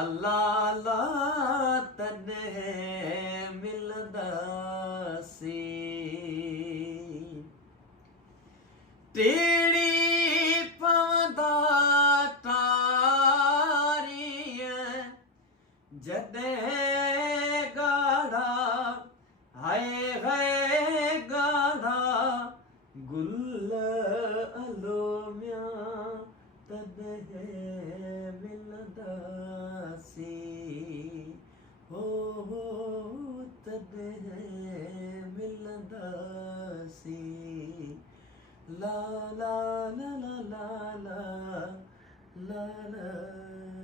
अल्लाह अल्लाह तॾहिं मिलंदासीं। टेड़ी पवंदा टारीअ जॾहिं ॻाढ़ा हाय हाय ॻाढ़ा गुल अलोमिया तॾहिं मिलंदासीं। हो तॾहिं मिलंदासीं। ला ला ला ला ला ला ला ला।